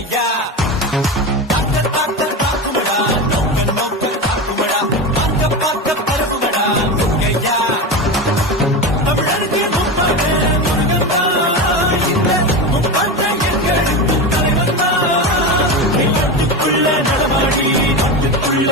முத்தையா தாக்க தாக்க தாக்குமடா நோக்க நோக்க தாக்குமடா பார்க்க பார்க்க பரப்புமடா முத்தையா தமிழருக்கு முப்பாடு முருகந்தா இந்த முப்பாட்ட எங்களுக்கு தலைவந்தா நாட்டுக்குள்ள நடமாடி நாட்டுக்குள்ள